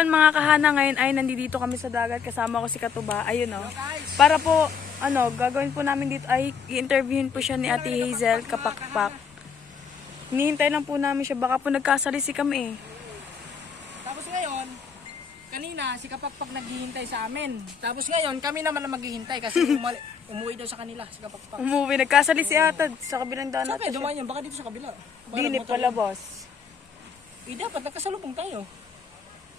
ayun mga kahana, ngayon ay nandito kami sa dagat. Kasama ko si Katuba. Ayun o. Para po, gagawin po namin dito ay i-interviewin po siya ni Ate Hazel Kapakpak. Hinihintay lang po namin siya. Baka po nagkasalisi kami eh. Tapos ngayon, kanina si Kapakpak naghihintay sa amin. Tapos ngayon, kami naman na maghihintay kasi umuwi daw sa kanila si Kapakpak. Umuwi, nagkasalisi atad sa kabilang daan Saan natin kayo siya. dumaan yun? Baka dito sa kabila. Di pala boss. Dapat nagkasalubong tayo.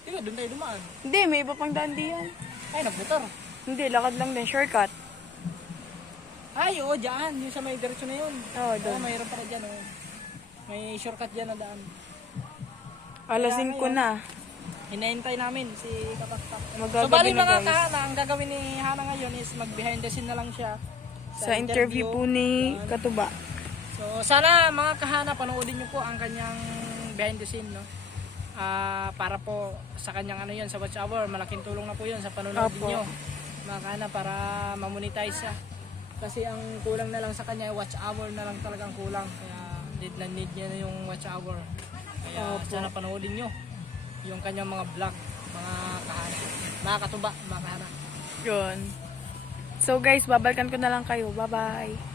Di ba, doon tayo dumaan. Hindi, may iba pang daan diyan. Ay, nagmotor. Hindi, lakad lang din. Shortcut. Ay, oo, dyan. Yung sa may direksyon na yun. Oo, doon. Mayroon pala dyan. Oh. May shortcut dyan na daan. Alas 5 na. Hinahintay namin si Kapakpak. So, Magagabi bali na mga guys. kahana, ang gagawin ni Hana ngayon is mag-behind the scene na lang siya. Sa interview po ni Katuba. So, sana mga kahana, panoodin nyo po ang kanyang behind the scene, no? Para po sa kanyang ano yun, sa watch hour, malaking tulong na po yun sa panonood Opo. niyo. Mga kahana, para ma-monetize siya. Kasi ang kulang na lang sa kanya, watch hour na lang talagang kulang. Kaya need niya na yung watch hour. Kaya Opo. sana panoodin nyo yung kanyang mga vlog, mga kahana. Mga Katuba, mga kahana. Yun. So guys, babalikan ko na lang kayo. Bye-bye.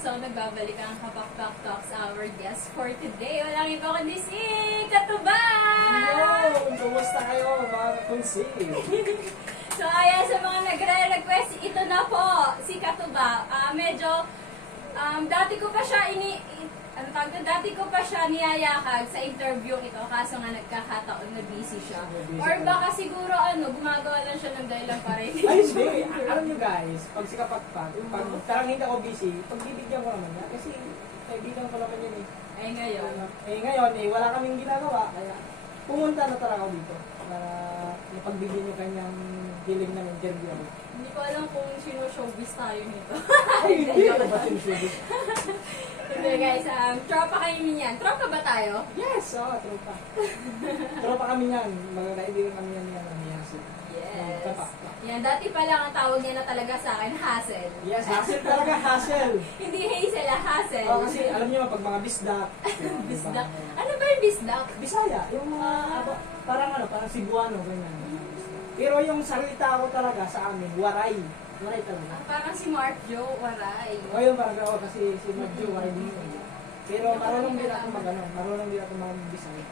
So, nagbabalik ang Kapakpak Talks, our guest for today. Walang iba kundi si Katuba! Kumusta kayo mga kakunsi? So, ayan, sa mga nagre-request, ito na po, si Katuba. Medyo, dati ko pa siya dati ko pa siya niyayakag sa interview ito, kaso nga nagkakataon na busy siya. Or baka siguro, gumagawa lang siya ng dahilan para hindi. Ay, hindi. Alam nyo guys, pag si Kapakpak, pag tarang hindi ako busy, pagbibigyan ko naman niya. Kasi kaibigan ko naman yun eh. Ay, ngayon. Ngayon wala kaming ginagawa. Kaya pumunta na talaga ako dito. Para napagbigyan yung kanyang hiling ng interview. Hindi ko alam kung sino-showbiz tayo nito. Ay, hindi ako ba sinusulit? Hindi guys, tropa kayo niyan. Tropa ba tayo? Yes, tropa. Tropa kami yan. Mga kaibigan kami yan yan. Yes. Kapakpak. Yan, dati pa lang ang tawag niya na talaga sa akin, Hazel. Yes, hassle talaga, hassle. Hindi Hazel, Hazel. Kasi alam niyo pag mga bisdak. Bisdak. Ano ba yung bisdak? Bisaya, yung mga parang parang Cebuano, ganyan. Pero yung salita ko talaga sa amin, waray. Waray talaga. Parang si Mark Joe, waray. O yun, parang ako kasi si Madjo, waray din yun. Pero marunong din ako marunong din ako mag-Bisaya.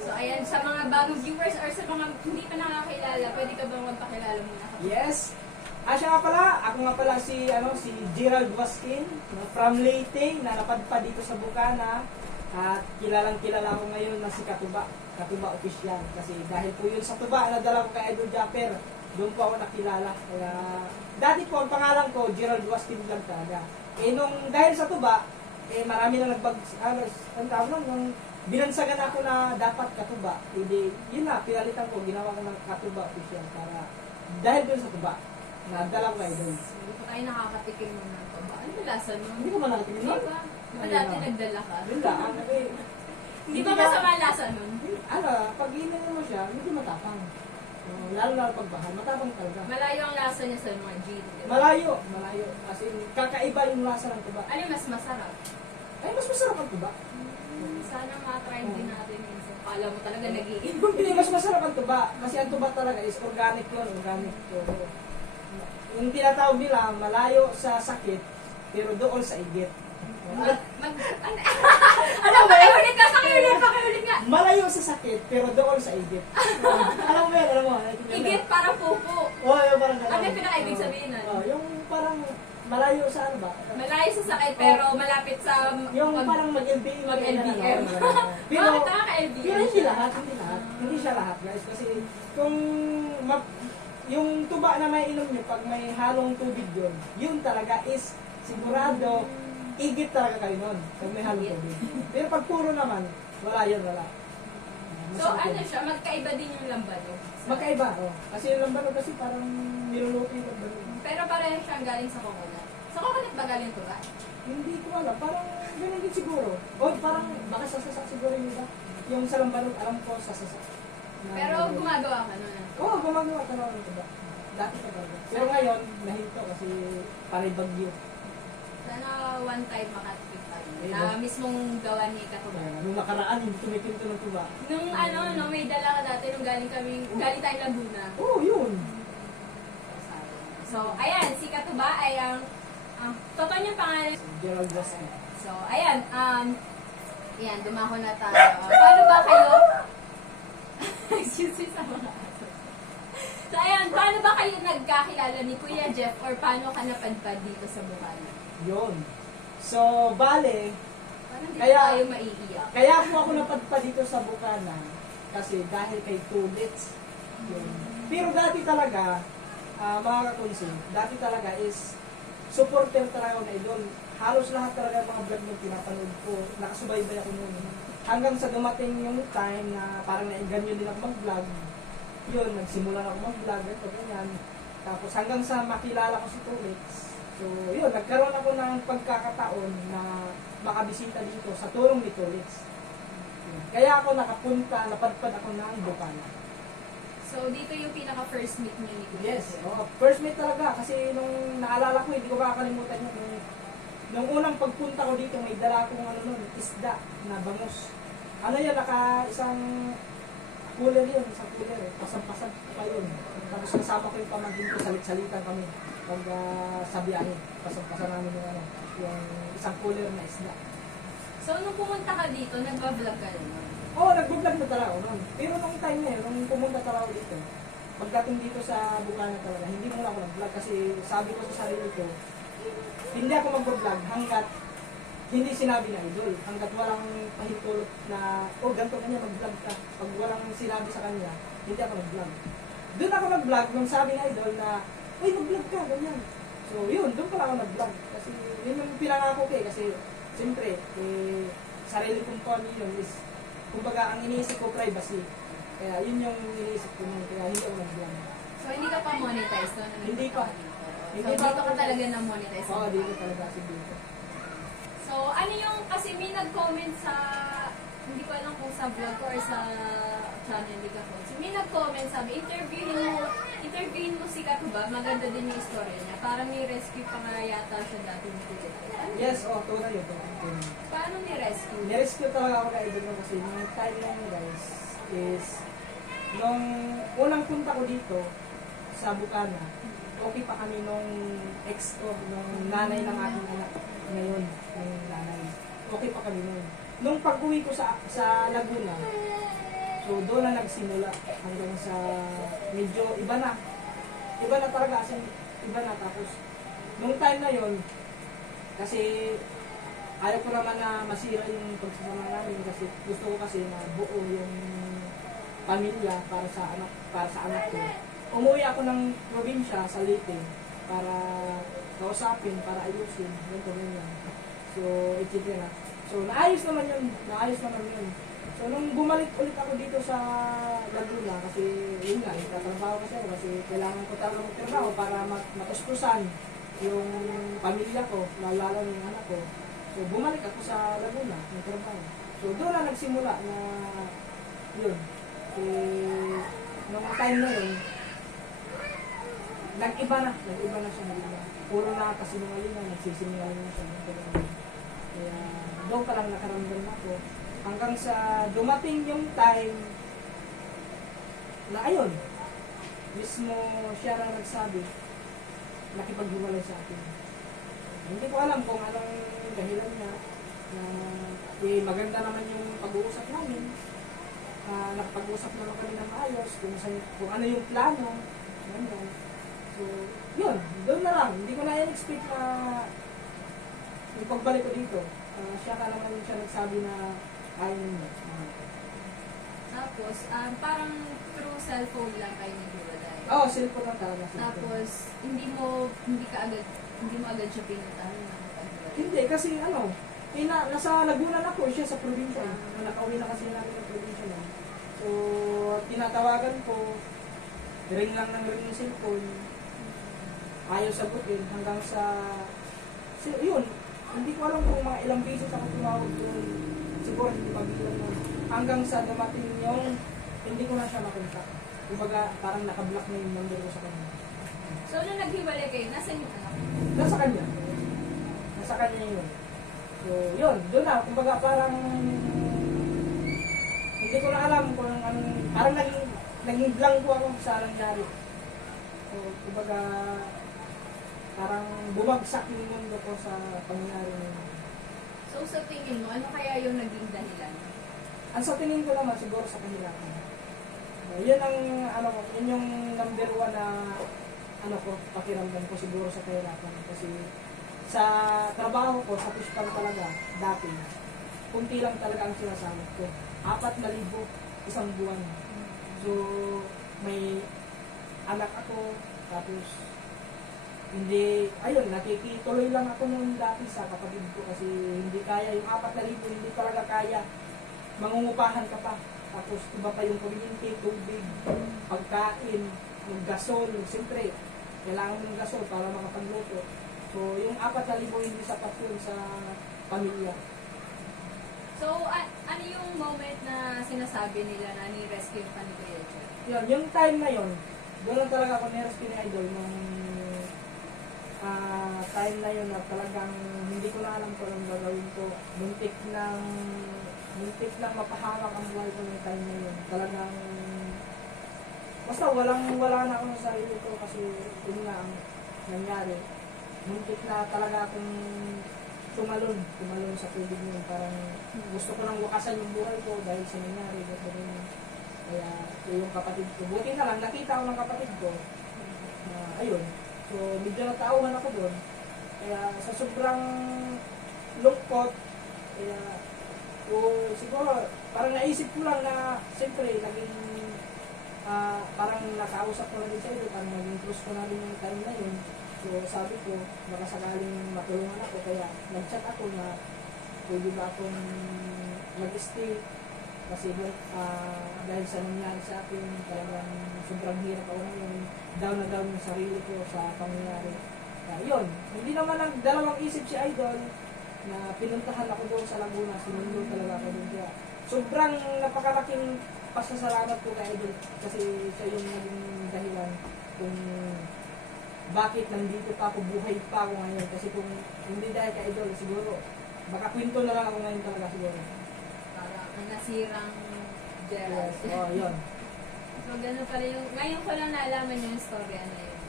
So ayan, sa mga bagong viewers or sa mga hindi pa nakakilala, pwede ka bang magpakilala muna? Yes! Siya nga pala, ako nga pala si Gerald Waskin, from Leyte, na napadpad dito sa Bukana. At kilalang kilala ko ngayon na si Katuba Official. Kasi dahil po yun sa tuba, nadala ko kay Idol Japper, doon po ako nakilala. Kaya, dati po, ang pangalan ko, Gerald Waskin lang talaga. Dahil sa tuba, marami na ang tawag lang, nung binansagan ako na dapat Katuba, yun na, pinalitan ko, ginawa ko ng Katuba Official para, dahil doon sa tuba, nadala ko kay Idol. Hindi pa tayo nakakatikim mo ng tuba. Ano lasa nun? Hindi ko man nakatingin Hindi nun. ba? Diba dati nagdala ka? Yun lang, Hindi ba masama ang lasa nun? pag ininom mo siya, hindi matapang. Lalo na pagbahan, matapang talaga. Malayo ang lasa niya sa mga gin. Diba? Malayo. As in, kakaiba yung lasa ng tuba. Ano yung mas masarap? Ay, mas masarap ang tuba. Sana ma-try din natin minsan. Kala mo talaga nag-iinom. Hindi, mas masarap ang tuba. Kasi ang tuba talaga is organic yun, organic. So, yung tinatawag nila, malayo sa sakit, pero doon sa igit. Ano ba? Pakiulit nga! Malayo sa sakit, pero doon sa igit. Alam mo yan, Igit para pupo. Oo, yung parang gano'n. Ano yung pinaka-ibig sabihin nun? Yung parang malayo sa ano ba? Malayo sa sakit pero malapit sa... Yung parang mag-LBM. Mag-LBM. Pero, Bakit nakaka-LBM? pero hindi lahat. Hindi siya lahat guys. Kasi kung yung tuba na may inom nyo, pag may halong tubig yun talaga is sigurado igit talaga kayo nun. Pag may halong tubig. Pero pag puro naman, wala yun, wala. So ano siya, magkaiba din yung lambano. Magkaiba, Kasi yung lambano kasi parang niluluto yung lambano. Pero pareho siyang galing sa coconut. Sa coconut ba galing tuba? Hindi ko alam, parang ganun din siguro. O parang baka sasasak siguro yung iba. Yung sa lambano, alam ko sasasak. Pero gumagawa ka nun. Oo, gumagawa ka naman ito ba? Dati pa talaga. Pero ngayon, nahinto kasi parang bagyo. Sana one time makatipid tayo. na mismong gawa ni Katuba. Nung nakaraan, hindi tumipinto ng tuba. Nung may dala ka dati, nung galing tayo Laguna. Oo, yun. So, ayan, si Katuba ay ang totoo niyang pangalan. Gerald Waskin. So, ayan, ayan, dumako na tayo. Paano ba kayo? Excuse me sa mga aso. So, ayan, paano ba kayo nagkakilala ni Kuya Jeff or paano ka napadpad dito sa Bukana? Yun. So, bale, Parang di Kaya- tayo maiiyak. kaya po ako napadpa dito sa Bukana kasi dahil kay Tulits. Yun. Pero dati talaga, mga kakonsin, dati talaga is supporter talaga ako na idol. Halos lahat talaga ng mga vlog na pinapanood ko, nakasubaybay ako noon. Hanggang sa dumating yung time na parang naiganyo din ako mag-vlog. Yun, nagsimula na ako mag-vlog, ito, ganyan. Tapos hanggang sa makilala ko si Tulits. So, yun, nagkaroon ako ng pagkakataon na makabisita dito sa tulong ni Tulits. Yun. Kaya ako nakapunta, napadpad ako ng Bukana. So, dito yung pinaka-first meet niyo ni Kuya Yes, Jeff. first meet talaga kasi nung naalala ko, hindi ko makakalimutan yun. Nung unang pagpunta ko dito, may dala akong isda na bangus. Ano yan, isang cooler yun, isang cooler eh. Pasag-pasag pa yun. Tapos kasama ko yung pamangkin ko, salit-salitan kami. Pag sa biyahe, pasag-pasag namin yung isang cooler na isda. So, nung pumunta ka dito, nagpa-vlog ka rin. Oo, nag-vlog na talaga ako noon. Pero nung time na yun, nung pumunta talaga ako dito, pagdating dito sa Bukana talaga, hindi muna ako nag-vlog kasi sabi ko sa sarili ko, hindi ako mag-vlog hanggat hindi sinabi na idol. Hanggat walang pahintulot na, ganito kanya mag-vlog ka. Pag walang sinabi sa kanya, hindi ako mag-vlog. Doon ako nag-vlog nung sabi ng idol na, uy, mag-vlog ka, ganyan. So yun, doon pala ako nag-vlog. Kasi yun yung pinangako ko eh. Kasi siyempre, sarili kong pamilya yun is, kumbaga, ang iniisip ko privacy. Kaya yun yung iniisip ko nun. Kaya hindi ako nag-vlog. So, hindi ka pa monetize no? Hindi pa. So, dito ka talaga na-monetize. Oo, dito talaga si dito. So, ano yung, kasi may nag-comment sa, hindi ko alam kung sa vlog ko or sa channel ni Katuba. So, may nag-comment, sabi, interviewin mo si Katuba, maganda din yung story niya. Parang ni-rescue pa nga yata siya dati ni Kuya. Yes, tunay yun. Paano ni-rescue? Nirescue talaga ako na idol mo kasi yung time na yun guys is nung unang punta ko dito sa Bukana, okay pa kami nung ex ko, nung nanay ng aking anak ngayon, yung nanay. Okay pa kami nun. Nung pag-uwi ko sa Laguna, so doon na nagsimula hanggang sa medyo iba na. Iba na talaga, as in, iba na. Tapos, nung time na yon kasi ayaw ko naman na masira yung pagsasama namin kasi gusto ko kasi na buo yung pamilya para sa anak ko. Umuwi ako ng probinsya sa Leyte para kausapin, para ayusin, ganyan. So, etc. So, naayos naman yun. So, nung bumalik ulit ako dito sa Laguna, kasi yun nga, itatrabaho kasi ako kasi kailangan ko talaga magtrabaho para matuspusan yung pamilya ko, lalo yung anak ko. So, bumalik ako sa Laguna, ng trabaho. So, doon na nagsimula na yun. Nung time na yun, nag-iba na siya. Puro na kasinungalingan, nagsisinungalingan siya. Kaya, doon pa lang nakaramdam ako. Hanggang sa dumating yung time na ayun, mismo siya lang nagsabi, nakipaghiwalay sa akin. Hindi ko alam kung anong dahilan niya na maganda naman yung pag-uusap namin. Nakapag-usap naman kami ng maayos kung ano yung plano. Ganyan. So, yun. Doon na lang. Hindi ko na in-expect na yung pagbalik ko dito. Siya ka naman siya nagsabi na ayaw niya. Tapos, parang through cellphone lang kayo naghiwalay. Oo, cellphone lang talaga. Tapos, hindi mo agad siya pinuntahan na maghiwalay. Hindi, kasi nasa Laguna na po siya sa probinsya. Nakauwi na kasi namin ng probinsya na. So, tinatawagan ko, ring lang ng ring yung cellphone. Ayaw sagutin hanggang sa, yun, hindi ko alam kung mga ilang beses ako tumawag doon. Siguro hindi mabilang nun. Hanggang sa dumating yung, hindi ko na siya makontak. Kumbaga, parang nakablock na yung number ko sa kanya. So, nung naghiwalay kayo, nasan yung anak? Nasa kanya. Nasa kanya yun. So, yun, doon na, kumbaga parang hindi ko na alam kung anong, parang naging blanco ako sa nangyari. So, kumbaga, parang bumagsak yung mundo ko sa pangyayari ngayon. So sa tingin mo, ano kaya yung naging dahilan? Ang sa tingin ko naman, siguro sa kahirapan. Yun ang, ano ko, yun yung number one na, ano ko, pakiramdam ko siguro sa kahirapan. Kasi, sa trabaho ko, sa pushpal talaga, dati, kunti lang talaga ang sinasahod ko. 4,000 isang buwan. So, may anak ako, tapos, hindi, ayun, nakikituloy lang ako noon dati sa kapatid ko kasi hindi kaya, yung 4,000, hindi talaga kaya. Mangungupahan ka pa. Tapos, iba pa yung kuryente, tubig, pagkain, yung gasol, siyempre, kailangan mo ng gasol para makapagluto. So, yung 4,000 hindi sapat yun sa pamilya. So, ano yung moment na sinasabi nila na ni-rescue ka ni Kuya Jeff? Yun, yung time na yun, doon lang talaga ako ni-rescue ni Idol nung time na yun na talagang hindi ko na alam kung anong gagawin ko. Muntik lang mapahamak ang buhay ko ng time na yun. Talagang, basta wala na ako sa sarili ko kasi yun nga ang nangyari. Muntik na talaga akong tumalon sa tubig yun. Parang gusto ko nang wakasan yung buhay ko dahil sa nangyari. Kaya yung kapatid ko, buti na lang, nakita ko ng kapatid ko na ayun. So, medyo natauhan ako doon. Kaya sa sobrang lungkot, kaya siguro, parang naisip ko lang na, siyempre, naging, parang nakausap ko na din sa ito, parang naging close ko na rin yung time na yun. So, sabi ko, baka sakaling matulungan ako, kaya nag-chat ako na pwede ba akong mag-stay. Kasi dahil sa nangyari sa akin, talagang sobrang hirap ako ngayon. Down na down yung sarili ko sa pangyayari. Yun, hindi naman dalawang isip si Idol na pinuntahan ako doon sa Laguna. Sinundo talaga ako doon. Kaya sobrang napakalaking pasasalamat ko kay Idol kasi siya yung naging dahilan kung bakit nandito pa ako, buhay pa ako ngayon. Kasi kung hindi dahil kay Idol, siguro baka kwento na lang ako ngayon talaga siguro. Parang ang nasirang Gerald. Yes, yun. So, ganun pala yung, ngayon ko lang naalaman yung story na yun.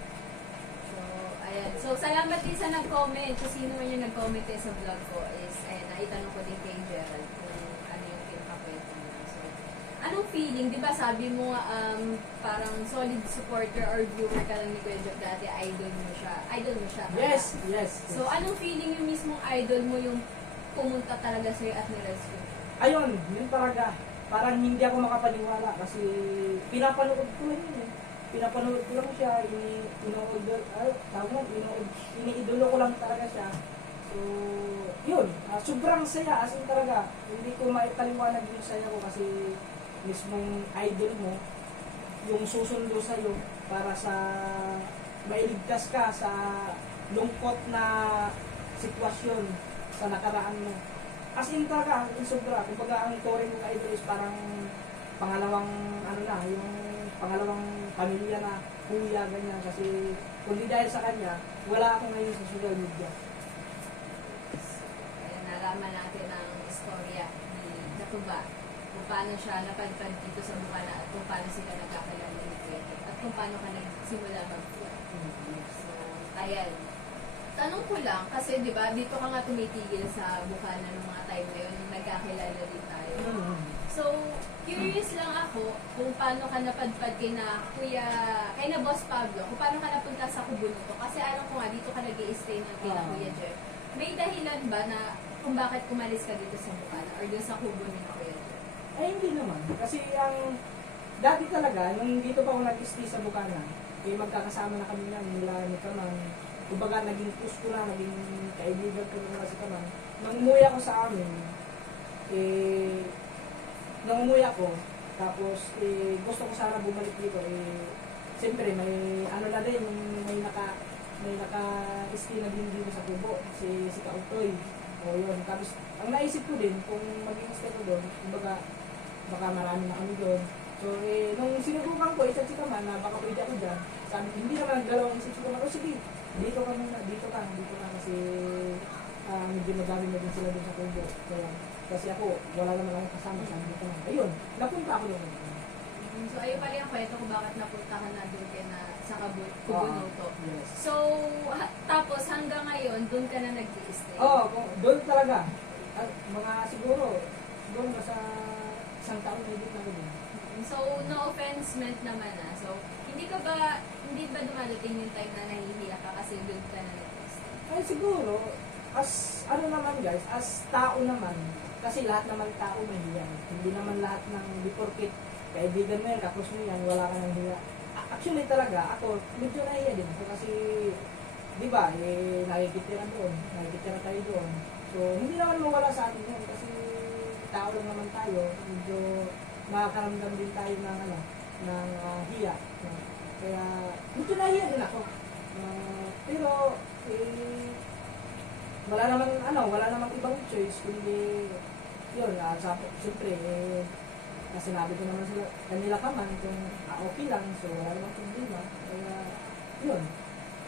So, ayan. So, salamat din sa nag-comment. So, sino man yung nag-comment sa vlog ko is, ayan, naitanong ko din kay Gerald kung ano yung pinakakwento niya. So, anong feeling? Di ba sabi mo, parang solid supporter or viewer ka lang ni Kuya Jeff dati, idol mo siya. Yes. So, anong feeling yung mismong idol mo yung pumunta talaga sa'yo at nirescue? Ayun, yun talaga. Parang hindi ako makapaniwala kasi pinapanood ko lang yun eh. Pinapanood ko lang siya, iniidolo ko lang talaga siya. So, yun, sobrang saya, as in talaga. Hindi ko maipaliwanag yung saya ko kasi mismong idol mo, yung susundo sa'yo para sa mailigtas ka sa lungkot na sitwasyon sa nakaraan mo. As in talaga, sobra. Kumbaga ang touring mo kay Idol is parang pangalawang, yung pangalawang pamilya na kuya, ganyan. Kasi kung di dahil sa kanya, wala ako ngayon sa social media. Kaya nalaman natin ang istorya ni Katuba. Kung paano siya napadpad dito sa Bukana at kung paano sila nagkakilala ni Kuya at kung paano ka nagsimula mag-vlog. So, ayan. Tanong ko lang, kasi di ba dito ka nga tumitigil sa Bukana ng mga time na yun, yung nagkakilala din tayo. So, curious lang ako kung paano ka napadpad kay na Boss Pablo, kung paano ka napunta sa Kubunuto. Kasi alam ko nga, dito ka nag-i-stay ng kina Kuya Jeff. May dahilan ba na kung bakit kumalis ka dito sa Bukana or doon sa Kubo ni Kuya Jeff? Ay, hindi naman. Kasi dati talaga, nung dito pa ako nag-stay sa Bukana, magkakasama na kami nila ni Kaman. Kumbaga, naging push ko na, naging kaibigan ko na si Kaman. Nung umuwi ako sa amin, tapos gusto ko sana bumalik dito, siyempre may na din, may naka-stay na din dito sa Kubo, si Kautoy. O yun, tapos ang naisip ko din, kung mag-i-stay ko doon, kumbaga, baka marami na kami doon. So, nung sinubukan ko, isa si Kaman na baka pwede ako dyan, sabi, hindi naman nagdalawang isip ko, sige, dito ka kasi medyo madami na din sila dun sa kubo. Kaya, kasi ako, wala naman akong kasama, sabi ko na, ayun, napunta ako doon. So, ayun pala yung kwento kung bakit napunta ka na doon ka na sa Kubunuto. Yes. So, tapos hanggang ngayon, doon ka na nag-i-stay. Doon talaga. Mga siguro, doon ba sa isang taon na higit na doon. So, no offense meant naman So, hindi ba dumadating yung time na nahihiya ka kasi doon ka na nag-i-stay? Ay siguro, as ano naman guys, as tao naman, kasi lahat naman tao mahiya. Hindi naman lahat ng biporkit kaibigan mo yan, kapos mo yan, wala ka ng hiya. Actually talaga, ako, medyo nahiya din ako kasi, di ba, nakikitira tayo doon. So, hindi naman mawala sa atin yun kasi tao lang naman tayo, medyo makakaramdam din tayo ng, hiya. Kaya, medyo nahiya din ako. Pero, wala namang ibang choice, kundi, yun, siyempre, sinabi ko naman sila, kanila ka man, kung okay lang, so wala namang problema. Kaya, yun,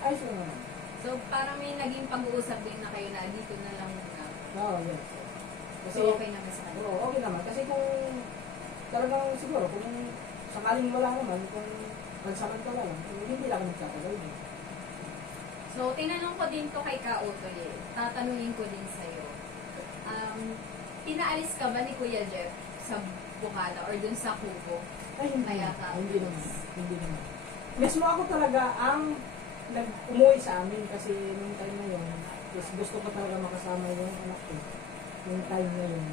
ayos lang naman. So, parang may naging pag-uusap din na kayo na dito na lang muna. Oo, yes. Kasi, So, okay naman sa kanila. oo, okay naman. Kasi kung, talagang siguro, kung sakaling wala naman, kung magsamantala lang, hindi lang magtatagal din. So, tinanong ko din to kay Ka-Otoy. Tatanungin ko din sa'yo. Pinaalis ka ba ni Kuya Jeff sa Bukana or dun sa Kubo? Ay, hindi. Kaya ka. Hindi naman. Mismo ako talaga ang umuwi sa amin kasi nung time na yun, is gusto ko talaga makasama yung anak ko. Yung time na yun.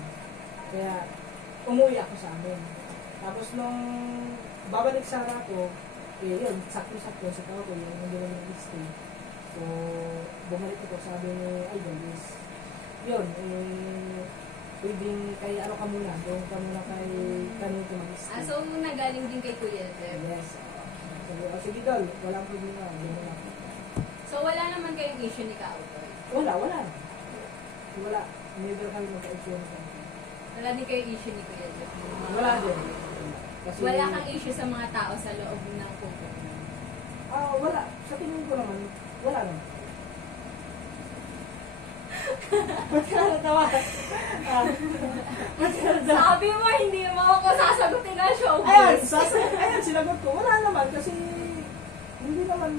Kaya, umuwi ako sa amin. Tapos nung babalik sana ako, yun, sakto-sakto sa tao ko, yung hindi naman nag-stay. So, bumalik ako, sabi ni Idol is, yun, pwedeng kay ano ka muna, doon ka muna kay kanito mag-stay. So, nagaling din kay Kuya Jeff. Yes. Sabi ko, sige Dol, walang problema. So, wala naman kayong issue ni Ka-Otoy? Wala. Never kami magka-issue. Wala din kayong issue ni Kuya Jeff? Wala din. Kasi, Wala kang issue sa mga tao sa loob ng Kubo? wala. Sa tingin ko naman, wala naman. Ba't ka natawa? Ba't ka natawa? Sabi mo, hindi mo ako sasagutin na Ayan, showbiz. ayan, sinagot ko. Wala naman kasi hindi naman,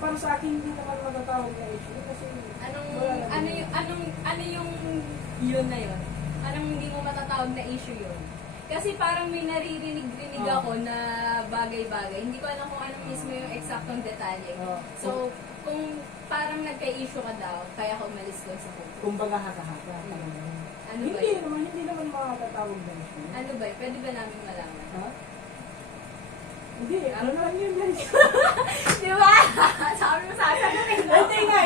para sa akin hindi naman matatawag na issue kasi wala naman. Ano yung yun na yun? Anong hindi mo matatawag na issue yun? Kasi parang may naririnig ako na bagay-bagay. Hindi ko alam kung anong mismo yung eksaktong detalye. So, kung parang nagka-issue ka daw, kaya ka umalis doon sa Kubo. Kumbaga haka-haka. Ano ba Hindi yun? naman, hindi naman matatawag na issue. Ano ba yun? Pwede ba namin malaman? Ha? Hindi, ano na lang yun guys. Di ba? Sabi mo sasagutin mo. Hindi nga,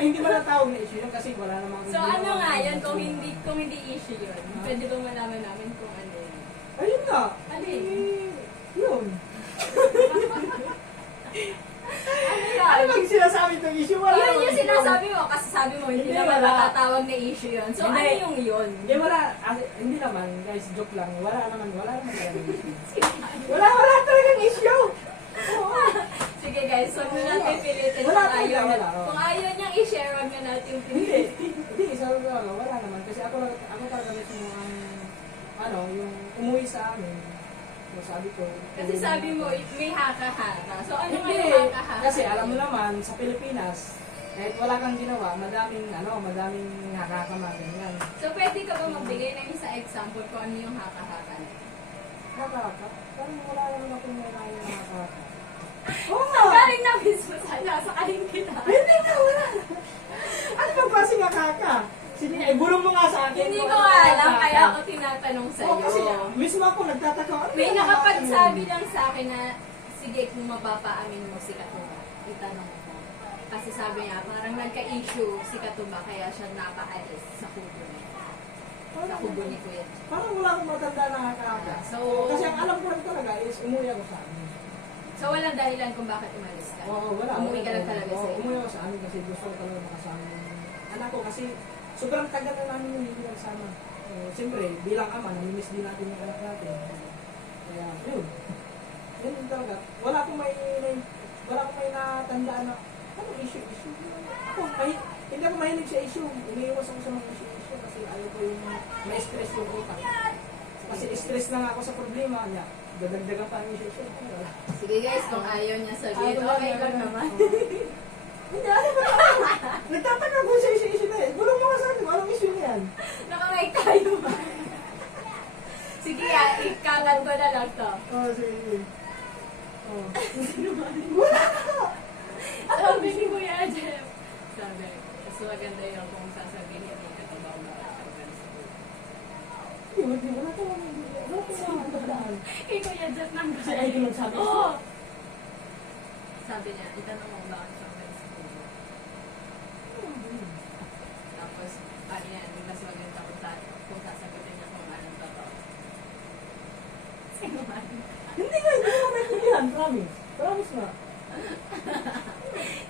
hindi matatawag na issue yun kasi wala namang. So ano nga yun, kung hindi issue yun, pwede ba malaman namin kung ano yun? Ayun nga. Ano yun? Yun. Ano Ano yun? bang sinasabi itong issue? Wala Yun namang yung issue. sinasabi mo, kasi sabi mo, hindi Hindi, naman wala. matatawag na issue yun. So Hindi. ano yung yun? Hindi, hindi naman, guys, joke lang. Wala naman talagang issue. Wala talagang issue. Oo. Sige guys, huwag na natin pilitin Wala kung ayaw talaga, niya. wala, oh. Kung ayaw niyang i-share, wag na natin Hindi, pilitin. hindi, sabi ko lang, wala naman. Kasi ako talaga mismo ang, yung umuwi sa amin. So, sabi ko. Kasi sabi mo, may haka-haka. So ano nga Hindi, yung haka-haka? kasi alam mo naman, sa Pilipinas, kahit wala kang ginawa, madaming nakakamagan yan. So pwede ka ba magbigay ng isa example kung ano yung haka-haka na yun? Nakaka? Parang wala naman akong nakain na nakaka. Oo nga! Galing na mismo sa kaling kita. Hindi na, wala. Ano bang klase nakaka? Sige, bulong mo nga sa akin. Hindi kung ko ano alam, nakaka. kaya ako tinatanong Oo, sa'yo. kasi mismo ako nagtataka. Ano May yung nakapagsabi nakaka? lang sa akin na, sige, kung mapapaamin mo si Katuba, itanong mo. Kasi sabi niya, parang nagka-issue si Katuba, kaya siya napaalis sa kubo niya. Sa kubo ni Kuya. Parang wala akong matanda na nakaka. So- kasi ang alam ko lang talaga is umuwi ako sa amin. So walang dahilan kung bakit umalis ka. Oo, wala. Umuwi ka lang talaga Oo, sa umuwi ako sa amin kasi gusto ko talaga makasama yung anak ko kasi sobrang tagal na namin yung hindi nagsama. Siyempre, bilang ama, namimiss din natin yung anak natin. Kaya, yun. Yun yung talaga. Wala akong may natandaan na, ano issue? Ako, Hindi ako mahilig sa issue. Umiiwas ako sa mga issue kasi ayaw ko yung ma-stress yung utak. Kasi stress lang ako sa problema niya. Dadagdagan pa ang issue. Wala. Sige guys, kung ayaw niya sabihin, Ayaw okay lang, lang ayaw naman. Hindi, ano ba? Nagtataka ko sa issue na eh. Bulong mo ka sa akin, anong issue na yan? Nakamay tayo ba? Sige, ikalat ko na lang to. Sige. Oh. Wala na! Sabi ni Kuya Jeff. Sabi, mas maganda yun kung sasabihin ni Katubaw na Hindi, wala ko lang. Wala ko lang matandaan. kay Kuya Jeff nang Si Idol nagsabi. Oo! Sabi niya, itanong mo bakit siya may school. Tapos, paano yan, mas maganda kung sasagutin niya kung anong totoo. Sino man? Hindi ko maintindihan, promise. Promise na.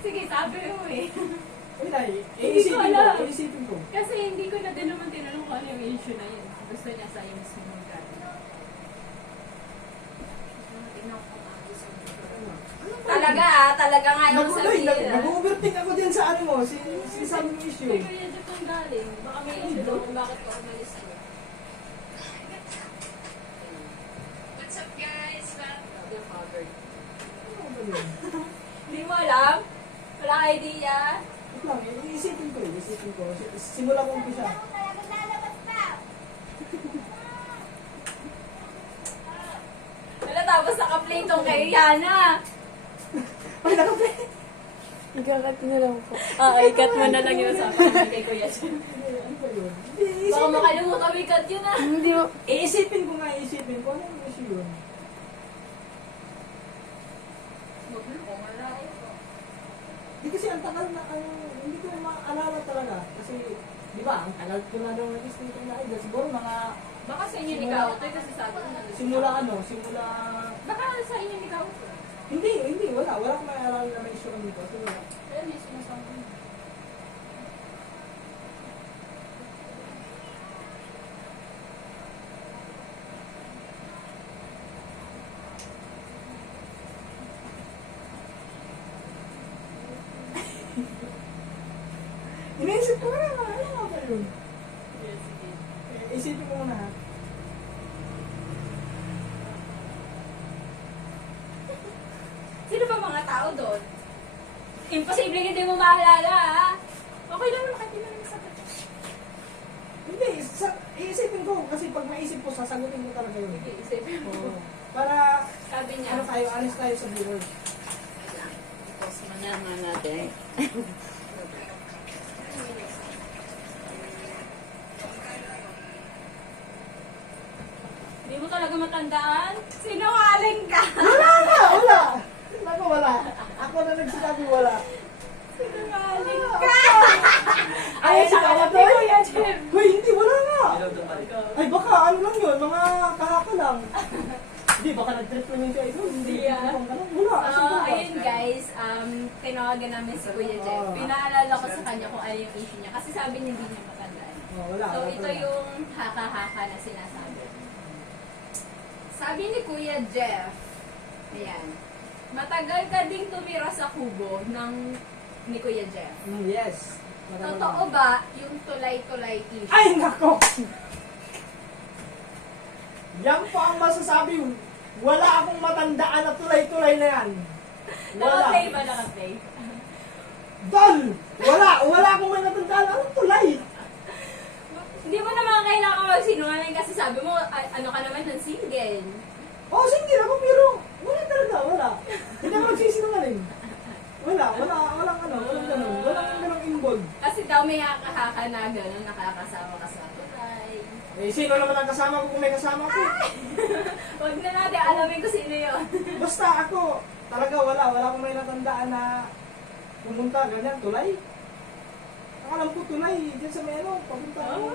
Sige, sabi mo eh. Wala, Hindi ko alam. iisipin ko. Kasi hindi ko na din naman tinanong kung ano yung issue na yun. Gusto niya sa iyo mismo mong gano'n. Talaga nga yung sabihin. Nag-overthink ako dyan sa ano mo, sinasabi mo issue. Kaya Kuya Jeff ang galing. Baka may issue daw kung bakit ka umalis ko. What's up guys? You're covered. Ano ba yun? Hindi mo alam? Wala idea? Wait lang, iisipin ko. Simula ko umpisa. Wala, tapos naka-play tong kay Yana. Ay, nakaplay! Ikakat na lang po. I-cut mo na lang yung usapan kay Kuya Jeff. Ano ba yun? Baka makalimutan mo i-cut yun ah. Hindi mo. Iisipin ko nga, iisipin ko. Ano yung issue yun? Di kasi ang tagal na, hindi ko maalala talaga. Kasi, di ba, ang tagal ko na daw nag-stay na idol. Siguro mga, Baka sa inyo ni Kautoy kasi sabi mo na. simula, Baka sa inyo ni Kautoy. hindi, wala akong maalala na may issue dito. Kasi wala. Kaya may sinasabi mo. Iniisip ko na, ano nga ba yun? Yes, sige. Isipin ko muna ha. Sino ba mga tao doon? Imposible hindi mo maalala ha? Okay lang naman kahit di mo naman sagot. Hindi, iisipin ko. Kasi pag maisip ko, sasagutin ko talaga yun. Sige, isipin mo. Oo. Para, Sabi niya. ano tayo, honest tayo sa viewers. Post mo na nga natin. Hindi mo talaga matandaan? Sinungaling ka! Wala! Naku, wala. Ako na nagsasabi wala. Sinungaling ka! Ay, si Kuya Ni Kuya Jeff. Hoy, hindi, wala nga. Ay, baka ano lang yun, mga kahaka lang. Hindi, baka nag-trip lang yun siya. Hindi, Yeah. wala. As in, wala. Ayun guys, tinawagan namin si Kuya Jeff. Pinaalala ko sa kanya kung ano yung issue niya. Kasi sabi niya hindi niya matandaan. Oh, wala. So wala ito talaga. yung haka-haka na sinasabi. Sabi ni Kuya Jeff, ayan, matagal ka ding tumira sa kubo ni Kuya Jeff. Yes. Matagal Totoo na. ba yung tulay-tulay issue? Ay, nako! Yan po ang masasabi. Wala akong matandaan na tulay-tulay na yan. Wala. Naka-play ba? Naka-play? Dol! Wala akong may natandaan. Anong tulay? Hindi mo naman kailangan magsinungaling kasi sabi mo, ano ka naman ng single. Oh, sige ako, pero wala talaga, wala. Hindi ako nagsisinungaling. Walang ganun. Walang ganun involved. Kasi daw may haka-haka na gano'n, nakakasama ka sa tulay. Eh, sino naman ang kasama ko kung may kasama ko? Huwag na natin alamin kung sino yun. Basta ako, talaga wala akong may natandaan na pumunta, ganyan, tulay. Ang alam ko tulay, dyan sa may ano, papunta ko.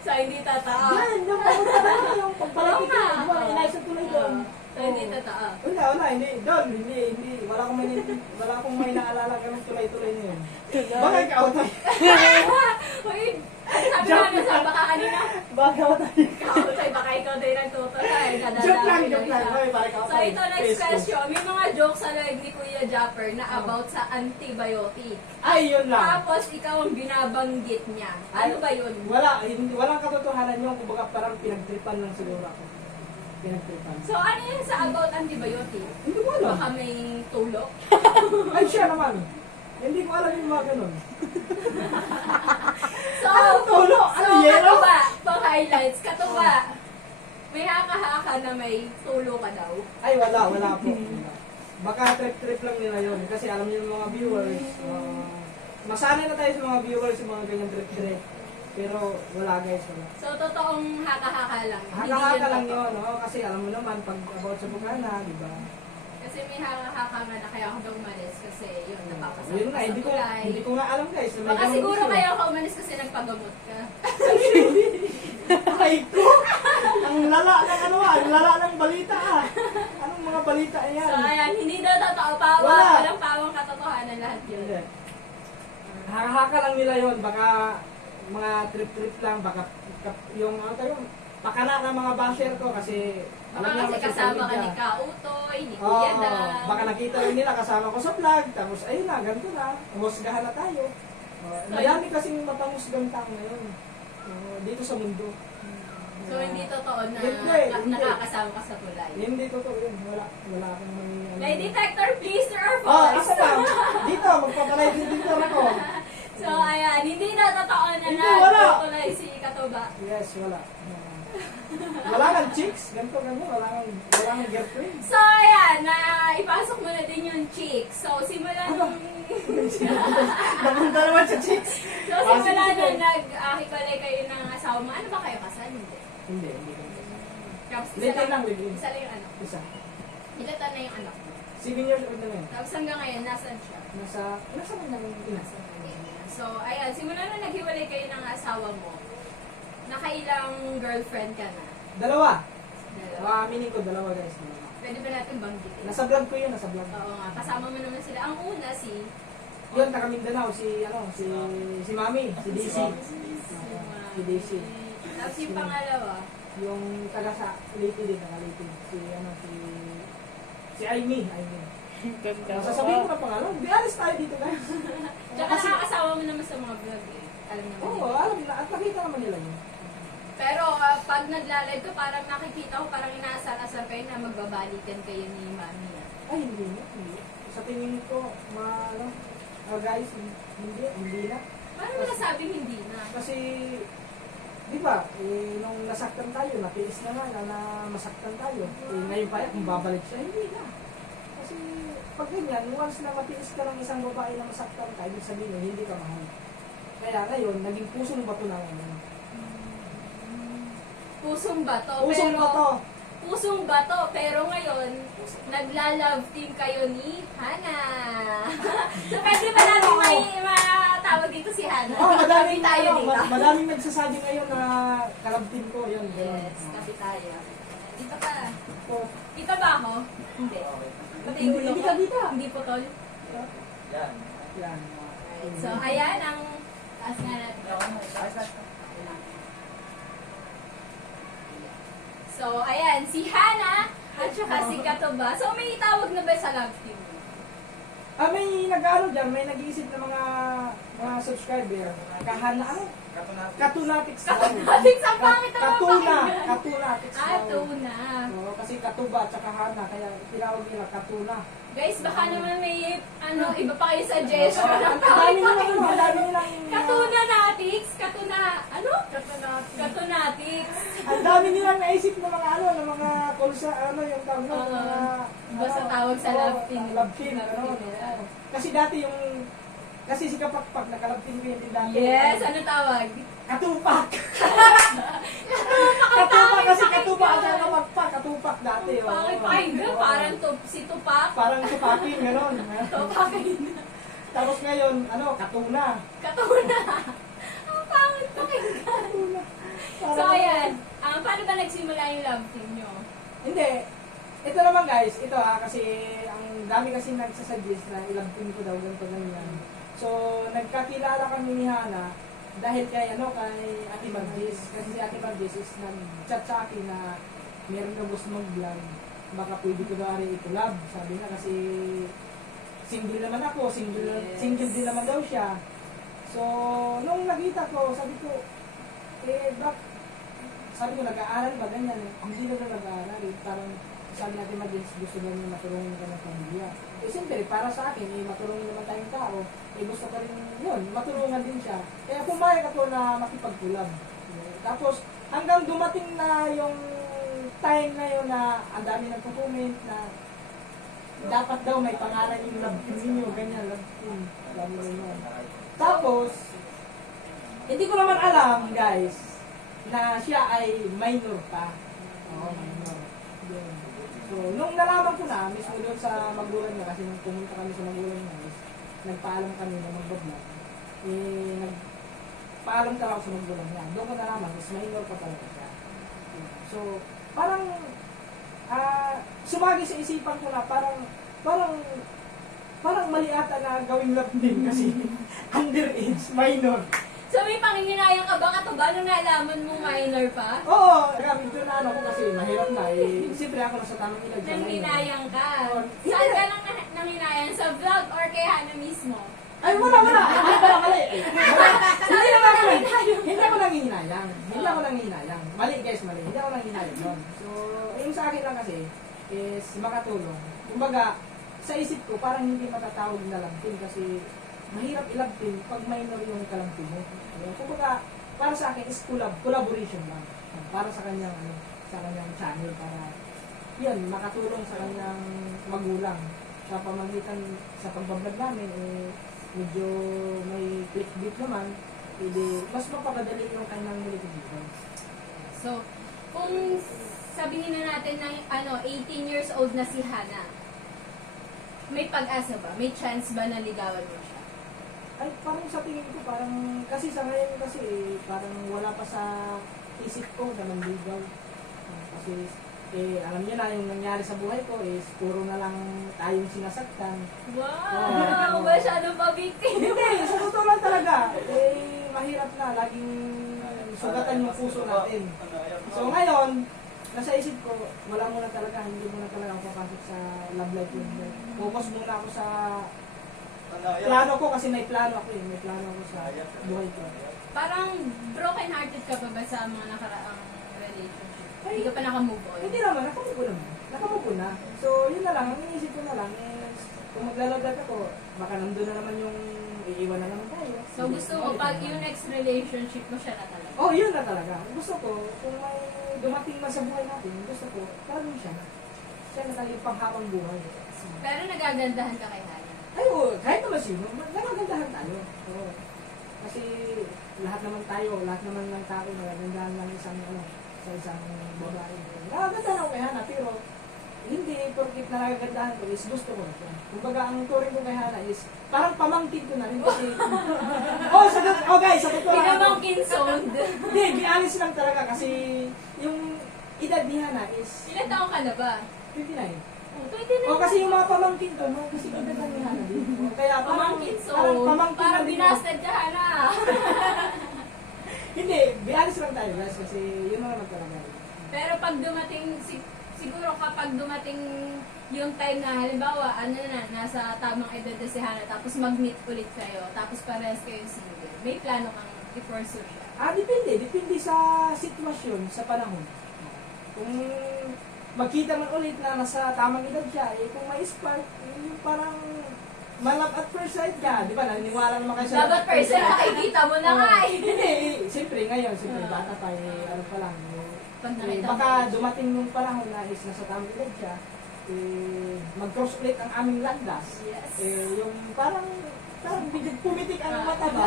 So, hindi totoo. Yan, yung papunta na, yung pagpalapit ko, Oo nga. di ba, inay sa tulay doon. So, hindi totoo. Wala, hindi. Wala akong may naalala ganun tulay-tulay na yun. Baka ikaw tayo. Wait, sabi na sa baka kanina. Baka ikaw tayo. Kautoy, baka ikaw din nagtutulay. Joke lang. Ay, para ikaw So, tayo. ito next question. May mga jokes sa live ni Kuya Jap rapper na about sa antibiotic. Ay, yun lang. Tapos ikaw ang binabanggit niya. Ano ba yun? Walang katotohanan yun. Kumbaga parang pinagtripan lang siguro ako. Pinagtripan. So ano yun sa about antibiotic? Hindi ko alam. Baka may tulok? Ay, siya naman. Hindi ko alam yung mga ganun. So, Anong tulok? Ano, yelo? katuba, pang highlights, katuba. May haka-haka na may tulo ka daw. Ay, wala po. Baka trip-trip lang nila yun. Kasi alam niyo yung mga viewers, masanay na tayo sa mga viewers yung mga ganyan trip-trip. Pero wala guys, wala. So, totoong haka-haka lang. Haka-haka lang totoo. yun, no? Kasi alam mo naman, pag about sa bukana, di ba? Kasi may haka-haka nga na kaya ako daw umalis kasi yun, napapasama Yun ka nga, sa tulay. hindi ko nga alam guys. na may Baka ganun siguro issue. kaya ako umalis kasi nagpagamot ka. Ay ko! Ang lala ng ano ang lala ng balita ah. Anong mga balita yan? So, ayan, hindi daw totoo. Wala. Walang pawang katotohanan lahat yun. Hindi. Haka-haka lang nila yon, baka mga trip-trip lang, baka yung ano tayo, pakana ng mga basher ko kasi Baka niyo kasi naman sa kasama ka media. ni Kautoy, ni Oo, Kuya Dan. baka nakita rin nila kasama ko sa vlog, tapos ayun na, ganito na, husgahan na tayo. Marami kasing mapangusgang tao ngayon dito sa mundo. So, hindi totoo na Hindi. nakakasama ka sa tulay. Hindi totoo yun, wala akong may ano. Lie detector, please, true or Oh, false? asa ba? Dito, magpapalay dito ako. So, ayan, hindi na totoo na Hindi, wala. nagtutulay si Katuba. Yes, wala. Wala kang chicks, ganito, wala kang girlfriend. So, ayan, ipasok mo na din yung chick. So, simula Ano? nung... Napunta naman sa chicks. So, simula nung nag-akibalay kayo ng asawa mo, ano ba kayo kasal? Hindi. Hindi. Tapos, Later lang, within. isa lang yung anak. Isa. Ilan taon na yung anak mo? 7 years old na ngayon. Tapos hanggang ngayon, nasan siya? Nasa man namin ina. So, ayan, simula nung naghiwalay kayo ng asawa mo, nakailang girlfriend ka na? Dalawa. Dalawa. Aminin ko, dalawa guys. Dalawa. Pwede ba natin banggitin? Nasa vlog ko yun, nasa vlog. Oo nga, kasama mo naman sila. Ang una si... Yun, taga Mindanao, si Mami, si DC. Si DC. Tapos yung pangalawa, Yung taga sa Leyte din, taga Leyte. Si Aimee. Ganda. Sasabihin ko na pangalan. Di alis tayo dito guys. tsaka nakakasama mo naman sa mga vlog eh. Alam naman Oo, nila. alam na. At nakita naman nila yun. Pero pag nagla-live ka, parang nakikita ko, parang inaasar-asar kayo na magbabalikan kayo ni Mami. Ay, hindi na. Hindi. Sa tingin ko, guys, hindi na. Paano mo nasabing hindi na? Kasi, di ba, nung nasaktan tayo, natiis na nga na masaktan tayo. Ngayon pa kung babalik siya, hindi na. Kasi, pag ganyan, once na matiis ka ng isang babae na masaktan ka, ibig sabihin, hindi ka mahal. Kaya ngayon, naging pusong bato na ngayon. Pusong bato. Pusong pero, bato. Pusong bato. Pero ngayon, nagla-love team kayo ni Hana. So, pwede ba natin may matawag dito si Hana? Oh, madaming tayo dito. madaming nagsasabi ngayon na kalabtin ko, yun. Yes, tabi tayo. Dito ka. Oh, Dito ba ako? Hindi. Pati yung ulo Hindi ko? ka dito. Hindi po, tol. yan. Right. So, ayan ang taas nga natin. So, ayan, si Hana at saka si Katuba. So, may tawag na ba sa love team? May nag-ano dyan, may nag-iisip na mga subscriber. Ano? Katunatics daw. Katunatics, ang pangit naman Katunatics Ah, daw. tuna. Oo, kasi katuba at saka hana, kaya tinawag nila katuna. Guys, baka naman may iba pa kayo suggestion. Ang dami nilang ang dami nilang Katunatics? Katunatics. ang dami nilang naisip ng mga ng mga kulsa, yung tawag ng Oo. mga Basta tawag sa love team. Love team, Love ano. team nila. Kasi dati kasi si Kapakpak nakalabtin ko yun din dati. Yes, ano tawag? Katupak. Ang Katupak pangit kasi pakinggan. katupak at saka Kapakpak, katupak dati. oo. Pangit pakinggan, Oo. parang si Tupac. Parang supakin, gano'n. Tupac Tapos ngayon, katuna. Katuna. Ang pangit pakinggan. So, ayan. Paano ba nagsimula yung love team nyo? Hindi. Ito naman guys, kasi ang dami kasi nagsasuggest na ilabtin ko daw ganito ganyan. So, nagkakilala kami ni Hana dahil kay Ate Margis. Kasi si Ate Margis is nag-chat sa akin na meron na gusto mag-vlog. Baka pwede ko daw rin i-collab. Sabi na kasi single naman ako, single din naman daw siya. So, nung nakita ko, sabi ko, sabi ko, nag-aaral ba ganyan? Hindi na daw nag-aaral. Parang, sabi natin, gusto na niya matulungan ka ng pamilya. Siyempre, para sa akin, matulungan naman tayong tao. Gusto ko rin yun, matulungan din siya. Kaya pumayag ako na makipagkulab. Tapos, hanggang dumating na yung time na yun na ang dami nagko-comment na dapat daw may pangalan yung love team ninyo, ganyan, love team. Dami rin yun. Tapos, hindi ko naman alam, guys, na siya ay minor pa. Oo, minor. Yun. So, nung nalaman ko na, mismo doon sa magulang niya, kasi nung pumunta kami sa magulang niya, nagpaalam kami na mag-vlog. Nagpaalam talaga ako sa magulang niya. Doon ko nalaman, is minor pa talaga siya. So, parang, sumagi sa isipan ko na parang mali ata na gawing love din kasi underage, minor. So may panginginayang ka ba Katuba nung nalaman mo minor pa? Oo, gamit doon na ako kasi mahirap na siyempre ako nasa tamang edad. Nanghinayang ka? Oo. Saan ka nanghinayang? Sa vlog or kay Hana mismo? Ay, wala. Hindi pala mali. Hindi naman mali. Hindi ako nanghihinayang. Mali guys, mali. Hindi ako nanghihinayang yun. So, yung sa akin lang kasi is makatulong. Kumbaga, sa isip ko, parang hindi matatawag na lambing kasi mahirap ilambing pag minor yung kalambing mo. Kumbaga, para sa akin is collaboration lang. Para sa kanyang channel para yun, makatulong sa kanyang magulang. Sa pamagitan sa pagbablog namin, medyo may clickbait naman, mas mapapadali yung kanyang dito. So, kung sabihin na natin na 18 years old na si Hana, may pag-asa ba? May chance ba na ligawan mo siya? Ay, parang sa tingin ko, kasi sa ngayon kasi, parang wala pa sa isip ko na manligaw. Kasi, alam niyo na, yung nangyari sa buhay ko is, puro na lang tayong sinasaktan. Wow! Masyadong pabiktim. Hindi, sa totoo lang talaga. Mahirap na, laging sugatan yung puso natin. So ngayon, nasa isip ko, wala muna talaga, hindi muna talaga ako papasok sa love life yun. Focus muna ako sa plano ko kasi may plano ako may plano ako sa buhay ko. Parang broken hearted ka ba sa mga nakaraang relationship? Hindi ka pa nakamove on? Hindi naman, nakamove on na. So yun na lang, ang iniisip ko na lang is, kung maglalaglag ako, baka nandun na naman yung iiwan na naman tayo. So gusto mo, pag yung next relationship mo siya na talaga? Oh, yun na talaga. Gusto ko, kung may dumating man sa buhay natin, gusto ko, parang siya na. Siya na talagang panghabang buhay. Pero nagagandahan ka kay Hana? Ay, oo, kahit naman sino, nagagandahan tayo. Oo. Kasi lahat naman ng tao, nagagandahan lang sa isang babae. Nagagandahan ako kay Hana, pero hindi, porkit na nagagandahan ko is gusto ko na siya. Kumbaga, ang turing ko kay Hana is, parang pamangkin ko na rin kasi, guys, sa totoo lang. Pinamangkin zoned. Hindi, be-honest lang talaga kasi, yung edad ni Hana is, Ilan taong ka na ba? 29. Oh, 29. Kasi yung mga pamangkin ko, kasi edad lang ni Hana din. Kaya Pamangkin so, pamangkin parang na din. binasted ka, Hana. Hindi, be-honest lang tayo guys, kasi yun naman talaga. Pero pag dumating, siguro kapag dumating yung time na halimbawa, nasa tamang edad na si Hana, tapos mag-meet ulit kayo, tapos parehas kayo single, may plano kang i-pursue siya? Depende sa sitwasyon, sa panahon. Kung magkita man ulit na nasa tamang edad siya, kung may spark, yung parang malove at first sight ka, di ba? Naniniwala naman kayo sa Dapat person, nakikita mo na nga eh. Hindi, siyempre ngayon, bata pa, ano pa lang, Pag nakita baka mo. dumating yung panahon na is nasa tamang edad siya, mag-cross ulit ang aming landas. Yes. Yung parang pumitik ang mata ba?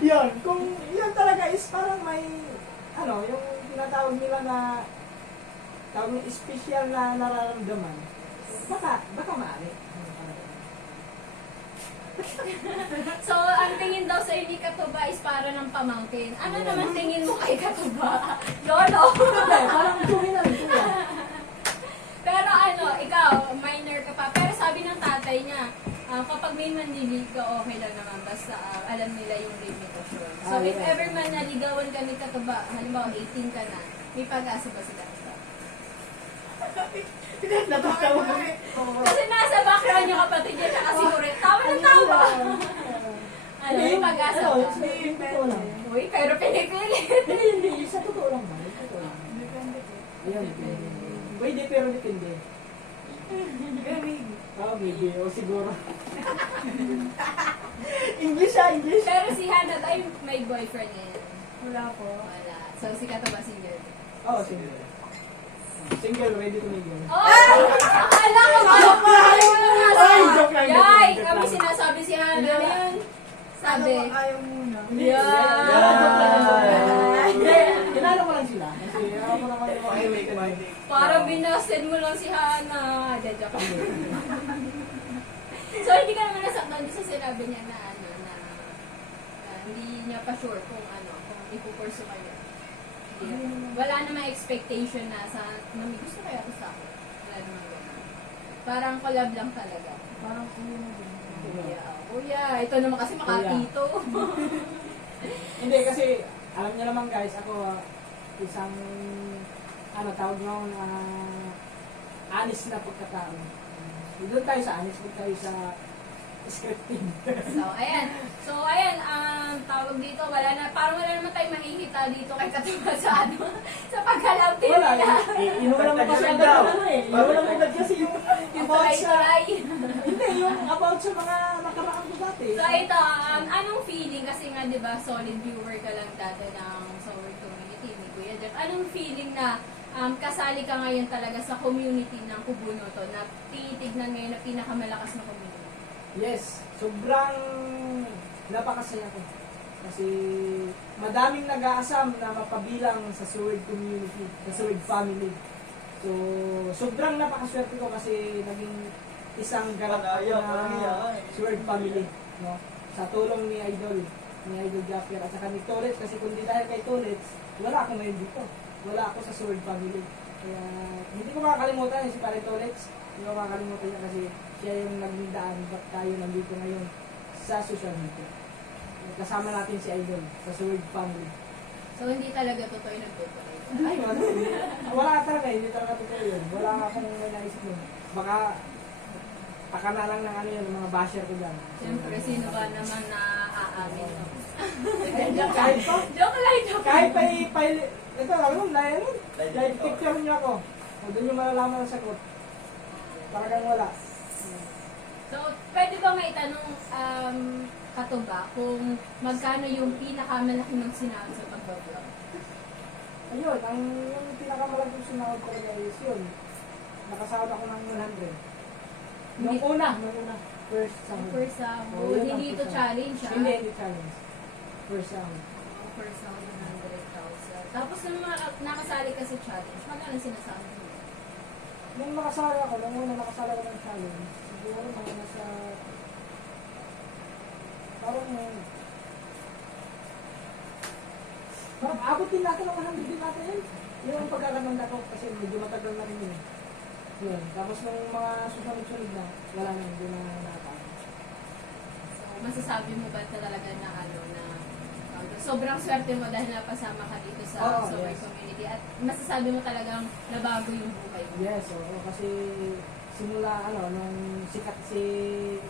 Yun, kung yun talaga is parang may, yung tinatawag nila na, tawag ng special na nararamdaman, baka maaari. So, ang tingin daw sa'yo ni Katuba is para ng pamangkin. Ano naman tingin mo kay Katuba? Lolo! Parang tuwi na rin. Pero ikaw, minor ka pa. Pero sabi ng tatay niya, kapag may manlilig ka, okay lang naman. Basta alam nila yung limitasyon. So, if ever man naligawan ka ni Katuba, halimbawa 18 ka na, may pag-asa ba sila? Natatawa. Kasi nasa background yung kapatid niya, tsaka si Kuret. Tawa na tawa. Ano yung pag-asa mo? Totoo lang. Uy, pero pinipilit. Hindi, sa totoo lang ba? Sa totoo lang. Ayan, depende. Pwede, pero depende. Oh, maybe. O siguro. English English. Pero si Hannah ay may boyfriend eh. Wala po. Wala. So si Kato ba single? Oh, single. Single, ready to mingle. Oh! Akala ko ba? Ay, joke lang. Yay! Joke Kami lang. sinasabi si Hannah yun. Sabi. Ayaw muna. Hindi, joke lang. Hindi, kilala ko lang sila. Kasi ako ko naman yung Parang binasted mo lang si Hannah. Joke lang. So hindi ka naman nasaktan doon sa sinabi niya na ano na hindi niya pa sure kung ipupurso kayo. Wala namang expectation na may gusto kaya ito sa akin. Wala namang gano'n. Parang collab lang talaga. Parang kuya na din. Kuya, ito naman kasi makatito. Hindi, kasi alam niyo naman guys, ako isang tawag mo honest na pagkatao. Doon tayo sa honest, doon tayo sa scripting. So, ayan, tawag dito, parang wala naman tayo makikita dito kay Katuba sa sa pagkalapin Wala, nila. inuwalan mo kasi agad inuwalan mo agad kasi yung about sa, Tulay-tulay. hindi, yung about sa mga nakaraan ko dati. So, ito, anong feeling, kasi nga, di ba, solid viewer ka lang dati ng Sour Community ni Kuya Jeff. Anong feeling na kasali ka ngayon talaga sa community ng Kubunoto na titignan ngayon na pinakamalakas na community? Yes, sobrang napakasaya ko. Kasi madaming nag-aasam na mapabilang sa Sword community, sa Sword family. So, sobrang napakaswerte ko kasi naging isang ganap ako na Sword family. No? Sa tulong ni Idol Japper at saka ni Torres. Kasi kung di dahil kay Torres, wala ako ngayon dito. Wala ako sa Sword family. Kaya hindi ko makakalimutan si Pare Torres. Hindi ko makakalimutan niya kasi siya yung naging daan ba't tayo nandito ngayon sa social media. Kasama natin si Idol sa Sword family. So, hindi talaga totoo yung nagtutuloy. Ay, wala talaga, hindi talaga totoo yun. Wala akong may naisip nun. Baka, taka na lang ng ng mga basher ko dyan. Siyempre, sino ba naman na aamin? No? Kahit pa, Joke lang. kahit pa, ito, alam mo, live picture niyo ako. O, doon yung malalaman ang sagot. Talagang wala. So, pwede ba may tanong Katuba kung magkano yung pinakamalaki ng sinahod sa pagbablog? Ayun, yung pinakamalagong sinahod ko is yun. Nakasahod ako ng 100. Nung una. First sahod. First sahod. Oh, yun ang Hindi ito first challenge, ha? Hindi challenge. First sahod. First sahod, 100,000. Tapos nung nakasali ka sa challenge, magkano sinasahod mo? Nung nakasali ako, nung una nakasali ako ng challenge, siguro mga nasa, parang abot din natin ang 100 din natin yun. Yun ang pagkakamanda ko kasi medyo matagal na rin yun. Yun. Tapos nung mga susunod-sunod na, wala na, hindi na nakakano. So, masasabi mo ba talaga na sobrang swerte mo dahil napasama ka dito sa Sober yes. Community at masasabi mo talagang nabago yung buhay mo? Yes, oo. Kasi simula nung sikat si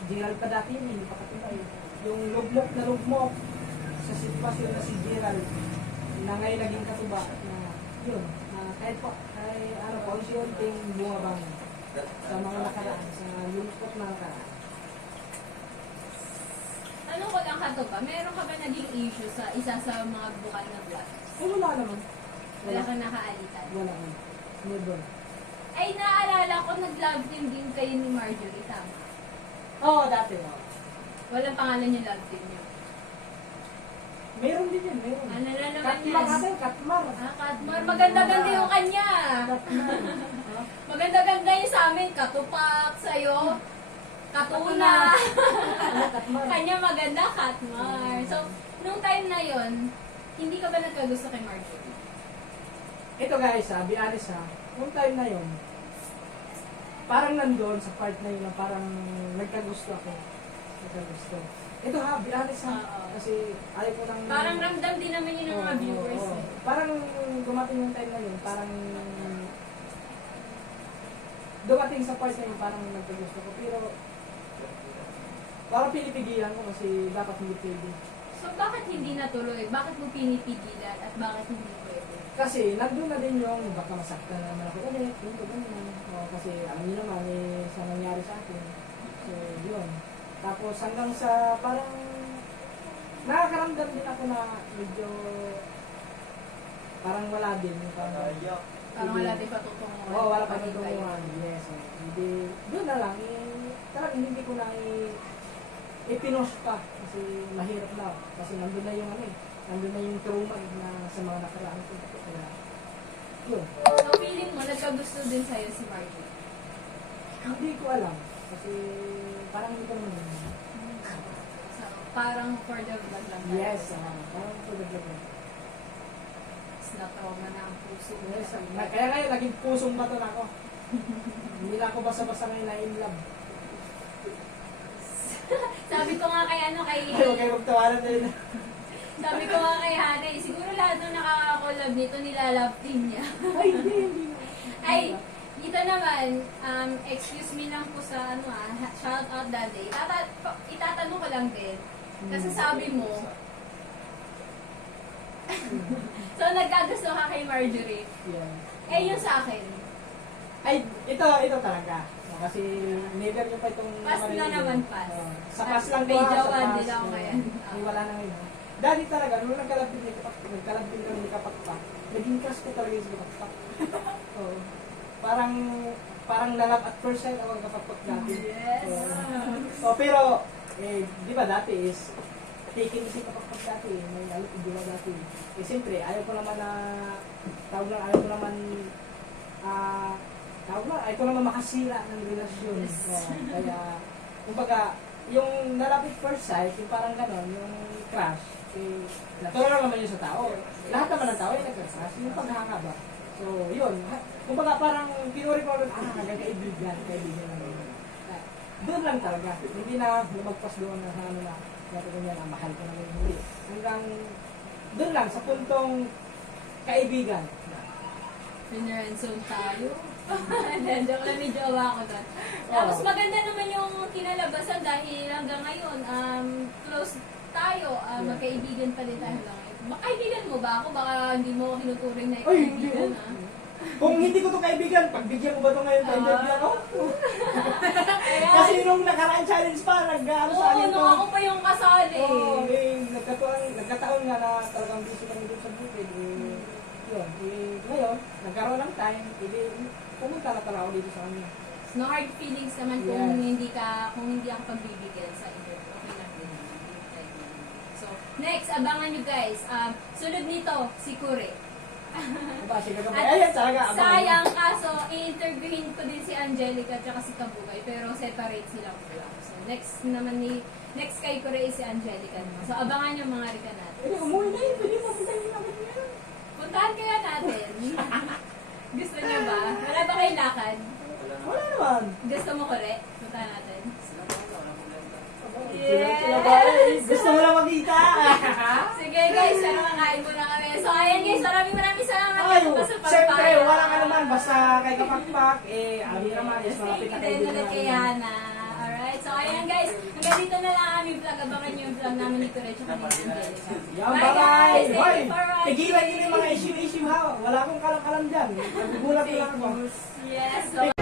Gerald pa dati yun, hindi pa katibay. Yung lugmok sa sitwasyon na si Gerald na ngayon naging katuba na yun, kahit po, unti-unting bumabang sa mga nakaraan, sa lungkot na nakaraan. Tanong ko lang Katuba, meron ka ba naging issue sa isa sa mga bukal na vlog? Wala naman. Wala kang nakaalitan? Wala naman. Never. Ay, naalala ko, nag-love team din kayo ni Marjorie, tama? Oo, dati. Walang pangalan yung love team niyo. Meron din yun, meron. Ano na naman Katmar yan? natin, Katmar. Katmar. Maganda-ganda yung kanya. Katmar. Maganda-ganda yung sa amin. Katupak sa'yo. Katuna. Katmar. Kanya maganda, Katmar. So, nung time na yon, hindi ka ba nagkagusto kay Marjorie? Ito guys, be honest nung time na yun, parang nandun sa part na yun na parang nagkagusto ako. Nagkagusto. Ito be honest Oo. kasi ayaw ko nang... Parang ramdam din naman yun ng mga Oo, viewers. oo. Eh. Parang dumating yung time na yun, parang dumating sa part na yun, parang nagkagusto ko. Pero, parang pinipigilan ko kasi dapat hindi pwede. So, bakit hindi natuloy? Bakit mo pinipigilan at bakit hindi pwede? Kasi, nandun na din yung baka masaktan na naman ako ulit, ganito, ganyan. O, kasi, alam niyo naman, sa nangyari sa akin. So, yun. Tapos, hanggang sa parang, nakakaramdam din ako na medyo, parang wala din. Parang wala din patutunguhan. Oo, wala pa Pag nang kayo. tumungan. Yes. Hindi, doon na lang. Talagang hindi ko na ipinost pa. Kasi mahirap na. Kasi nandun na yung nandun na yung trauma na sa mga nakaraan ko. Kaya, yun. So, feeling mo, nagkagusto din sa'yo si Margie? Hindi ko alam. Kasi parang hindi ko naman. So, parang for the vlog lang. Yes. Parang for the vlog. Na-trauma na ang puso. Yes. Kaya ngayon, naging pusong bato na ako. Hindi na ako basta-basta ngayon na in love. Sabi ko nga kay Ay, huwag kayo magtawanan din. Sabi ko nga kay Hana, siguro lahat ng nakaka-collab nito nilalove team niya. Ay, hindi. Ay, dito naman, excuse me lang po sa shout out daddy. Itatanong ko lang din. Kasi sabi mo, so nagkagusto ka kay Marjorie. Yan. Eh, yun sa akin. Ay, ito talaga. Kasi never nyo pa itong Pass na marinig. naman, pass. Sa pass lang May ko, jowa sa pass. din ako ngayon. Ay, wala na ngayon. Dati talaga, nung nagkalabdin kami ni Kapakpak, naging crush ko talaga yung si Kapakpak. Oo. Parang lalab at first sight ako ng Kapakpak dati. Yes. Pero, di ba dati is, taking si Kapakpak dati, may alok yung dati. Siyempre, ayaw ko naman ayaw ko naman makasira ng relasyon. Yes. Kaya, kumbaga, yung nalapit first sight, yung parang gano'n, yung crush, natural naman yun sa tao. Lahat naman ng tao ay nagka-crush, yung paghanga ba. So, yun. Kumbaga, parang pinuri ko ulit, hanggang kaibigan naman. Doon lang talaga. Hindi na lumagpas doon na dati ko yan, mahal ko naman yung huli. Hanggang, doon lang, sa puntong kaibigan. Pinrenson tayo. Joke lang, may jowa ko doon. Tapos maganda naman yung kinalabasan dahil hanggang ngayon, close tayo, magkaibigan pa din tayo lang. Kaibigan mo ba ako? Baka hindi mo kinuturing na Ay, hindi kaibigan, mo. Kung hindi ko to kaibigan, pagbigyan mo ba ito ngayon sa interview ako? Kasi nung nakaraan challenge pa, nag-ano sa Oo, akin nung ako pa yung kasali. Oo, nagkataon nga na talagang busy kami doon sa bukid. Yun, ngayon, nagkaroon ng time, pumunta na talaga ako dito sa kanya. No hard feelings naman Yes. kung hindi ako pagbibigyan sa interview. Okay lang din naman. So, next, abangan nyo guys. Sunod nito, si Kure. Diba, sige ka ba? At Ayan, talaga. abangan mo. sayang kaso, i-interviewin ko din si Angelica at si Kabugay, pero separate silang vlog. So, next kay Kure is si Angelica naman. So, abangan nyo mga rika natin. Umuwi na yun, pwede mo pitayin namin yan. Puntahan kaya natin. Gusto nyo ba? Wala ba kayong lakad? Wala naman. Gusto mo, Kure? Puntahan natin. Sila ba? Gusto mo lang magkita. Sige guys, sana makain muna kami. So ayan guys, maraming salamat Ay, po sa siyempre, pagpaya. wala ka naman. Basta kay Kapakpak, alam niyo naman, is malapit na Thank you kayo din ulit kay namin. Hana. Alright, so ayan guys, hanggang dito na lang aming vlog. Abangan nyo yung vlog namin ni Kure tsaka ni Angelica. Yan, Bye bye-bye. guys, thank Hoy, you for watching. tigilan niyo yung mga issue ha. Wala akong kalam-kalam dyan. Nagugulat ko lang ako. Yes, so